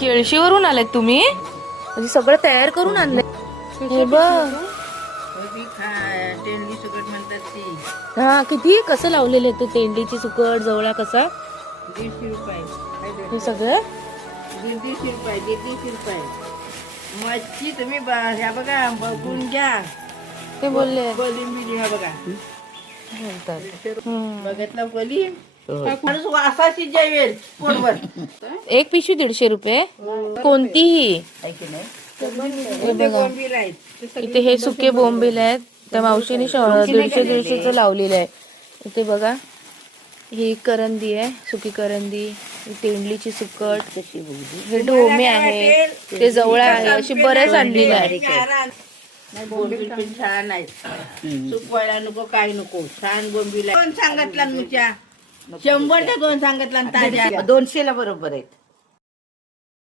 केळशीवरून आलात तुम्ही? म्हणजे सगळं तयार करून आणलंय. हे बघ. तेंडली सुकट म्हणतात ती. हा किती कसं लावलेलं आहे ते तेंडलीची सुकट जवळा कसा 150 रुपये. हे सगळं 150 रुपये 150 रुपये. मच्छी तुम्ही ह्या बघा बघून घ्या. ते बोलले कोलिंबी ह्या बघा. बोलतात. बघितलं कोलिंब माणूस वासाची जेवेल पोटभर. एक पिशवी 150 रुपये. कोणतीही हे बघा बोंबील आहेत. इथे हे सुके बोंबील आहेत. त्या मावशीने 150-150च लावलेलं आहे. इथे बघा ही करंदी आहे, सुकी करंदी, ही तेंडलीची सुकट, हे ढोमे आहे, ते जवळ आहे, अशी बरेच आणलेले आहे. बोंबील पण छान आहेत. सुकवायला नको काही नको छान बोंबील आहे. 2 सांगितला नुच्या 100 2 सांगितला ताज्या 200 ला बरोबर आहेत.